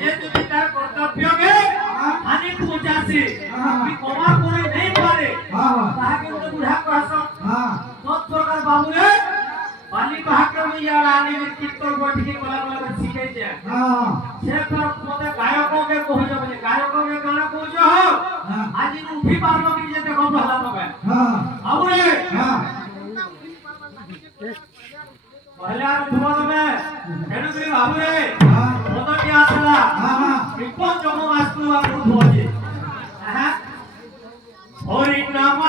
जे तुम्ही त्या कर्तव्य हानि पहुंचासी कि कमा करे नहीं पारे कहा के उन्हें बुढ़ा कहसो बहुत प्रकार बाबू रे पाली पहाड़ में यार आने में कीर्तन बैठ के कला कला सीखे छे से पर मते गायकों के कहो जो बोले गायकों के गाना कहो जो आज इन उठी पारलो कि जे देखो पहला में बाबू रे पहला धुआ में हेडु के बाबू रे तो क्या चला विपद जगो वास्तु आपको धोजे हरि नाम